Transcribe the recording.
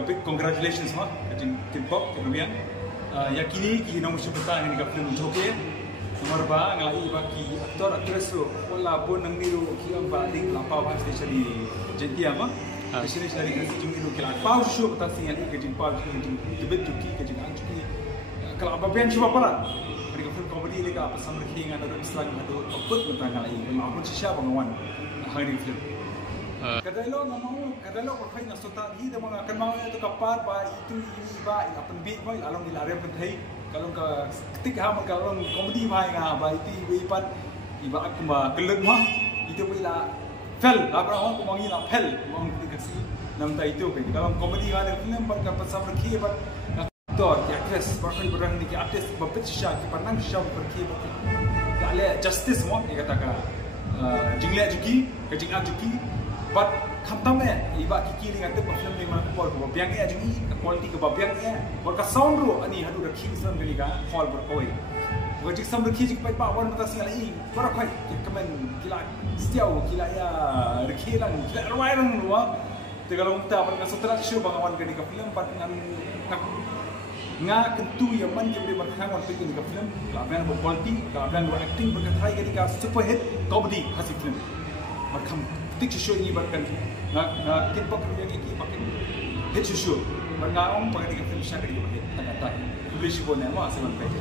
big congratulations mah kajin Kinpok kemudian yakini ki nomor sebutan ini film joke nomor ba ngalai baki aktor aktris lo walaupun nang niru ki ang ba ding lampau pas di jadi apa di sini dari kasi jumino kilan pau show ta singan kajin pau jumino debet juki kajin anjuki kalau apa pian coba pala mereka film komedi ni ka apa samar kingan ada Islam ada apa tentang ngalai maupun siapa pengawan hari film kadalo ngomong kadalo ko khay nasota di mga kan mga ito kapar ba itu ini ba apan big ba along dilare pun thai kalong ka ketik ha man kalong comedy ba nga ba itu iban iba aku ma kelut ma itu bila fel abra ho ko mangi la fel mong dikasi nam ta itu ke kalong comedy ga de film par ka pasam rakhi ba aktor ki actress ba khay berang ni ki artist ba pit sha ki panang sha par ki ba dale justice mo ni kata ka jingle juki ka jinga juki but khamtam hai iba kiki ling ate film ni ma ko ko biang ya jing quality ko biang ya or ka sound ro ani hadu rakhi sam gani ka hall ber koi ko jik sam rakhi jik pai pa wan mata singa lai par khoi kamen kila stiao kila ya rakhi lang kila rawai rang ro te kalau ta pan ka sutra show bang awan gani ka film pat ngan nga kentu yang man jibri berkhang wan pe gani ka film ka ban bo quality ka ban bo acting ber ka thai gani ka super hit comedy hasi film makham tik show ini bahkan nak Kinpok yang ini pakai hit show, bahkan orang pakai film syarikat itu pakai tak tak, publish pun nama sebenarnya.